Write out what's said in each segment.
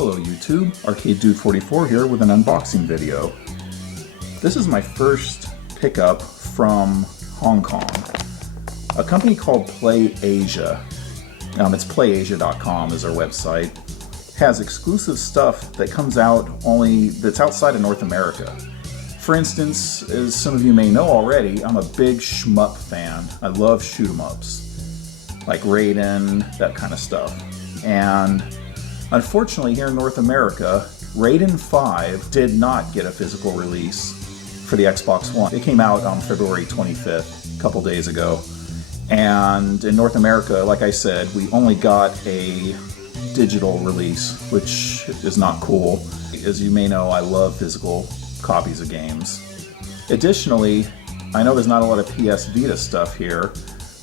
Hello YouTube, Arcade Dude 44 here with an unboxing video. This is my first pickup from Hong Kong. A company called PlayAsia. It's playasia.com is their website. Has exclusive stuff that comes out that's outside of North America. For instance, as some of you may know already, I'm a big shmup fan. I love shoot 'em ups, like Raiden, that kind of stuff. And unfortunately here in North America, Raiden 5 did not get a physical release for the Xbox One. It came out on February 25th, a couple days ago. And in North America, like I said, we only got a digital release, which is not cool. As you may know, I love physical copies of games. Additionally, I know there's not a lot of PS Vita stuff here,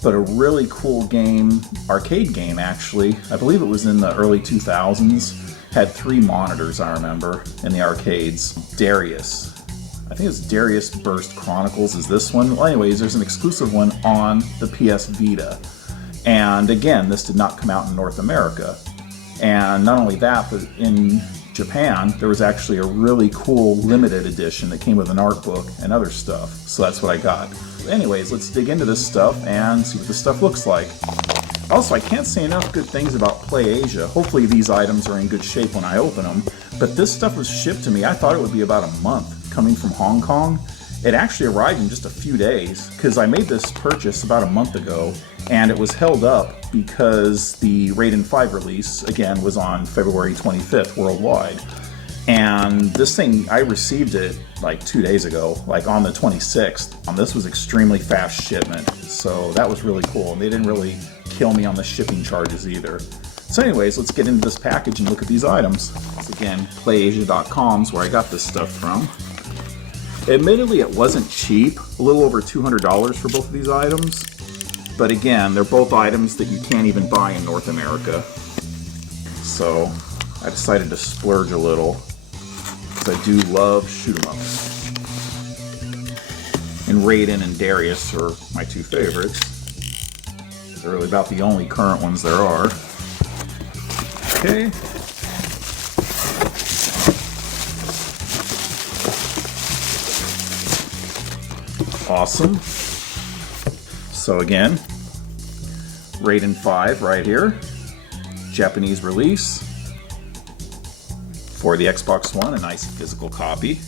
but a really cool game, arcade game actually, I believe it was in the early 2000s, had 3 monitors I remember in the arcades. Darius. I think it's Darius Burst Chronicles is this one. Well anyways, there's an exclusive one on the PS Vita. And again, this did not come out in North America. And not only that, but in Japan, there was actually a really cool limited edition that came with an art book and other stuff. So that's what I got. Anyways, let's dig into this stuff and see what this stuff looks like. Also, I can't say enough good things about PlayAsia. Hopefully these items are in good shape when I open them. But this stuff was shipped to me, I thought it would be about a month coming from Hong Kong. It actually arrived in just a few days because I made this purchase about a month ago and it was held up because the Raiden 5 release, again, was on February 25th worldwide. And this thing, I received it like 2 days ago, like on the 26th. This was extremely fast shipment, so that was really cool. And they didn't really kill me on the shipping charges either. So anyways, let's get into this package and look at these items. Once again, playasia.com is where I got this stuff from. Admittedly, it wasn't cheap, a little over $200 for both of these items. But again, they're both items that you can't even buy in North America. So I decided to splurge a little, because I do love shoot 'em ups. And Raiden and Darius are my 2 favorites. They're really about the only current ones there are. Okay. Awesome. So again, Raiden 5 right here, Japanese release for the Xbox One, a nice physical copy.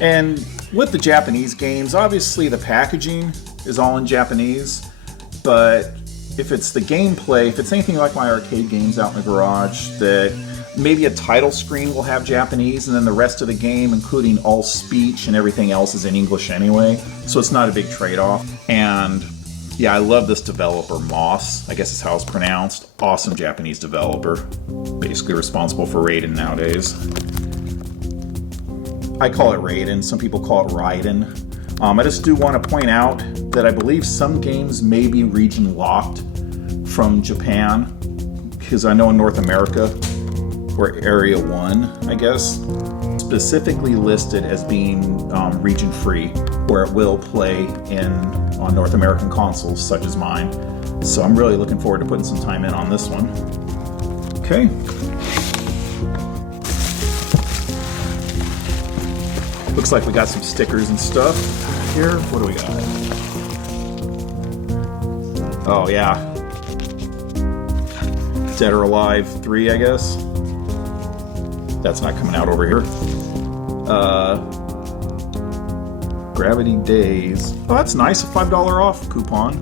And with the Japanese games, obviously the packaging is all in Japanese, but if it's the gameplay, if it's anything like my arcade games out in the garage, that maybe a title screen will have Japanese and then the rest of the game, including all speech and everything else, is in English anyway, so it's not a big trade-off. And yeah, I love this developer, Moss, I guess is how it's pronounced. Awesome Japanese developer, basically responsible for Raiden nowadays. I call it Raiden, some people call it Raiden. I just do want to point out that I believe some games may be region locked from Japan, because I know in North America, or Area 1, I guess, specifically listed as being region free, where it will play on North American consoles such as mine. So I'm really looking forward to putting some time in on this one. Okay. Looks like we got some stickers and stuff here. What do we got? Oh yeah. Dead or Alive 3, I guess. That's not coming out over here. Gravity Days. Oh, that's nice. A $5 off coupon.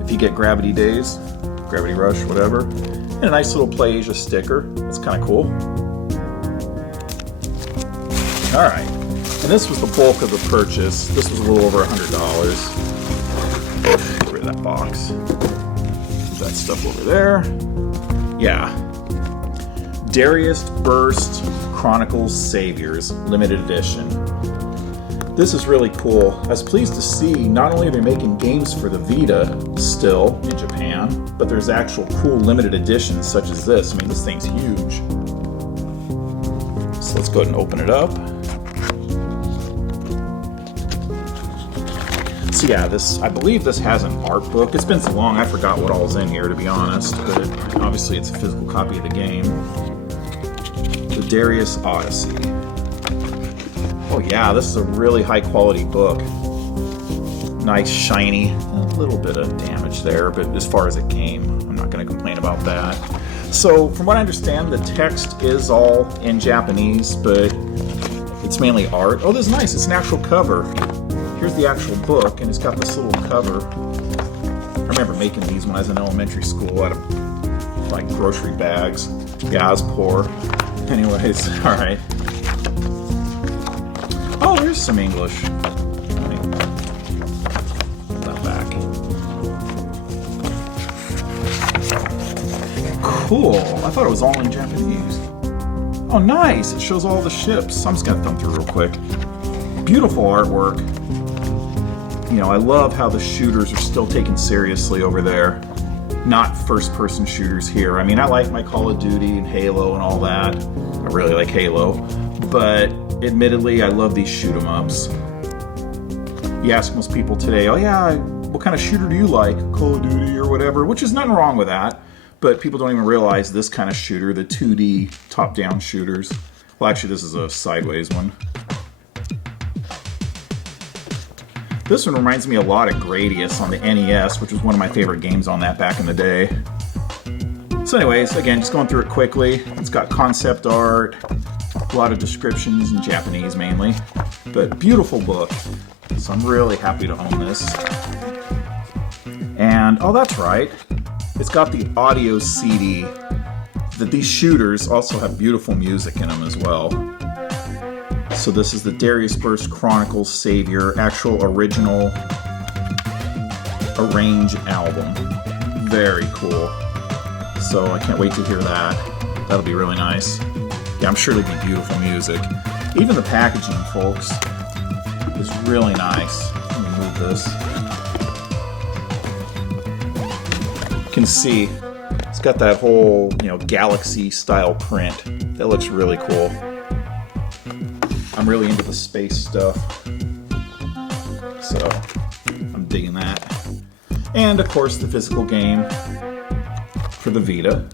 If you get Gravity Days, Gravity Rush, whatever. And a nice little PlayAsia sticker. That's kind of cool. Alright. And this was the bulk of the purchase. This was a little over $100. Get rid of that box. Put that stuff over there. Yeah. Darius Burst Chronicles Saviors Limited Edition. This is really cool. I was pleased to see not only are they making games for the Vita still in Japan, but there's actual cool limited editions such as this. I mean, this thing's huge. So let's go ahead and open it up. So yeah, I believe this has an art book. It's been so long, I forgot what all's in here, to be honest, but obviously it's a physical copy of the game. The Darius Odyssey. Oh yeah, this is a really high quality book. Nice, shiny, a little bit of damage there, but as far as it came, I'm not going to complain about that. So, from what I understand, the text is all in Japanese, but it's mainly art. Oh, this is nice. It's an actual cover. Here's the actual book, and it's got this little cover. I remember making these when I was in elementary school out of, like, grocery bags. Yeah, I was poor. Anyways, alright. Oh, there's some English. Cool. I thought it was all in Japanese. Oh, nice. It shows all the ships. I'm just going to thumb through real quick. Beautiful artwork. You know, I love how the shooters are still taken seriously over there. Not first-person shooters here. I mean, I like my Call of Duty and Halo and all that. I really like Halo. But admittedly, I love these shoot-em-ups. You ask most people today, oh yeah, what kind of shooter do you like? Call of Duty or whatever, which is nothing wrong with that. But people don't even realize this kind of shooter, the 2D top-down shooters. Well, actually, this is a sideways one. This one reminds me a lot of Gradius on the NES, which was one of my favorite games on that back in the day. So anyways, again, just going through it quickly. It's got concept art, a lot of descriptions in Japanese mainly, but beautiful book. So I'm really happy to own this. And, oh, that's right. It's got the audio CD. That these shooters also have beautiful music in them as well. So this is the Darius Burst Chronicles Savior, actual original arranged album. Very cool. So I can't wait to hear that. That'll be really nice. Yeah, I'm sure it'll be beautiful music. Even the packaging, folks, is really nice. Let me move this. You can see it's got that whole, you know, galaxy style print. That looks really cool. I'm really into the space stuff, so I'm digging that. And of course the physical game for the Vita.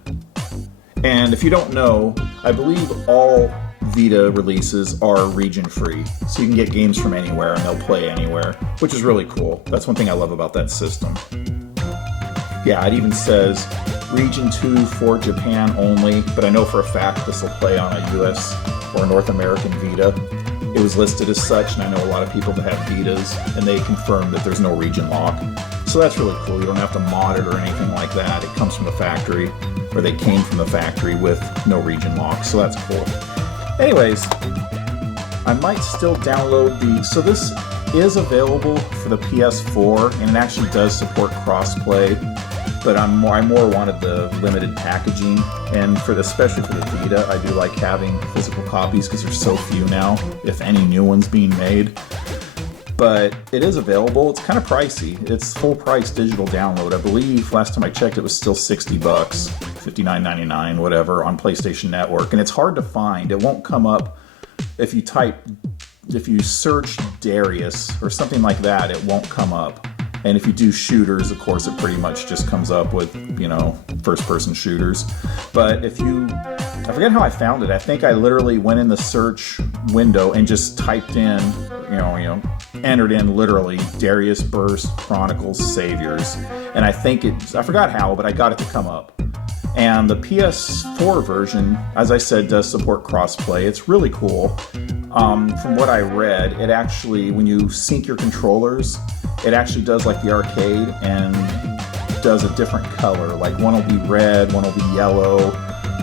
And if you don't know, I believe all Vita releases are region free, so you can get games from anywhere and they'll play anywhere, which is really cool. That's one thing I love about that system. Yeah, it even says Region 2 for Japan only, but I know for a fact this will play on a US or North American Vita. It was listed as such, and I know a lot of people that have Vitas, and they confirm that there's no region lock. So that's really cool. You don't have to mod it or anything like that. It comes from the factory, or they came from the factory with no region lock, so that's cool. Anyways, I might still download so this is available for the PS4, and it actually does support crossplay. But I more wanted the limited packaging, and especially for the Vita, I do like having physical copies because there's so few now, if any new ones being made. But it is available. It's kind of pricey. It's full price digital download. I believe last time I checked it was still $60, $59.99, whatever, on PlayStation Network. And it's hard to find. It won't come up if you search Darius or something like that, it won't come up. And if you do shooters, of course, it pretty much just comes up with, you know, first-person shooters. But I forget how I found it. I think I literally went in the search window and just typed in, entered in literally Darius Burst Chronicles Saviors. And I forgot how, but I got it to come up. And the PS4 version, as I said, does support crossplay. It's really cool. From what I read, it actually, when you sync your controllers, it actually does like the arcade and does a different color. Like one will be red, one will be yellow,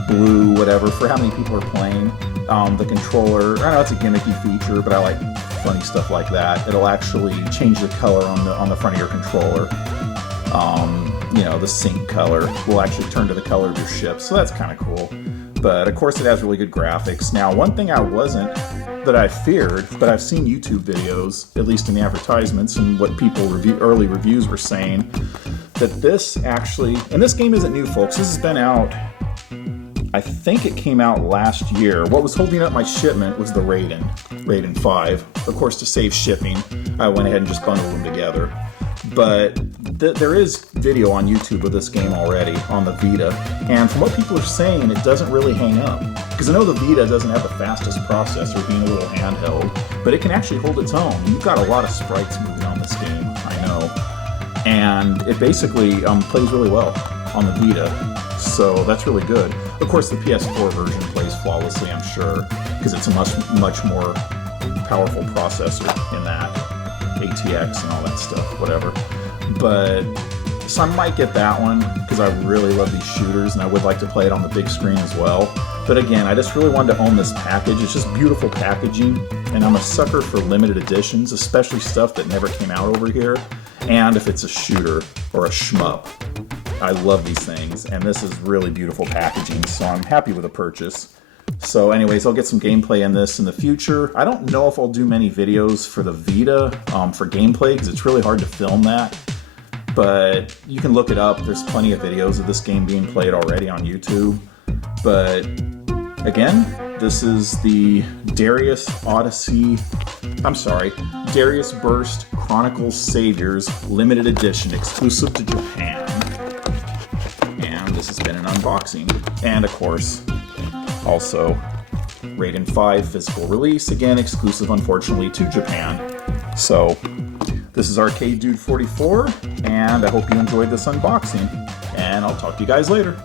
blue, whatever, for how many people are playing. The controller, I know it's a gimmicky feature, but I like funny stuff like that. It'll actually change the color on the front of your controller. The sync color will actually turn to the color of your ship, so that's kind of cool. But of course it has really good graphics. Now, one thing that I feared, but I've seen YouTube videos, at least in the advertisements and what early reviews were saying, that this actually, and this game isn't new, folks, this has been out I think it came out last year. What was holding up my shipment was the Raiden 5. Of course, to save shipping, I went ahead and just bundled them together. But there is video on YouTube of this game already on the Vita, and from what people are saying, it doesn't really hang up. Because I know the Vita doesn't have the fastest processor, being a little handheld, but it can actually hold its own. You've got a lot of sprites moving on this game, I know. And it basically plays really well on the Vita, so that's really good. Of course, the PS4 version plays flawlessly, I'm sure, because it's a much more powerful processor in that, ATX and all that stuff, whatever. But, so I might get that one, because I really love these shooters, and I would like to play it on the big screen as well. But again, I just really wanted to own this package. It's just beautiful packaging, and I'm a sucker for limited editions, especially stuff that never came out over here, and if it's a shooter or a shmup. I love these things, and this is really beautiful packaging, so I'm happy with the purchase. So anyways, I'll get some gameplay in this in the future. I don't know if I'll do many videos for the Vita for gameplay, because it's really hard to film that. But you can look it up. There's plenty of videos of this game being played already on YouTube. But again, this is the Darius Burst Chronicles Saviors Limited Edition, exclusive to Japan. And this has been an unboxing. And of course, also Raiden 5 physical release, again exclusive unfortunately to Japan. So this is Arcade Dude 44, and I hope you enjoyed this unboxing, and I'll talk to you guys later.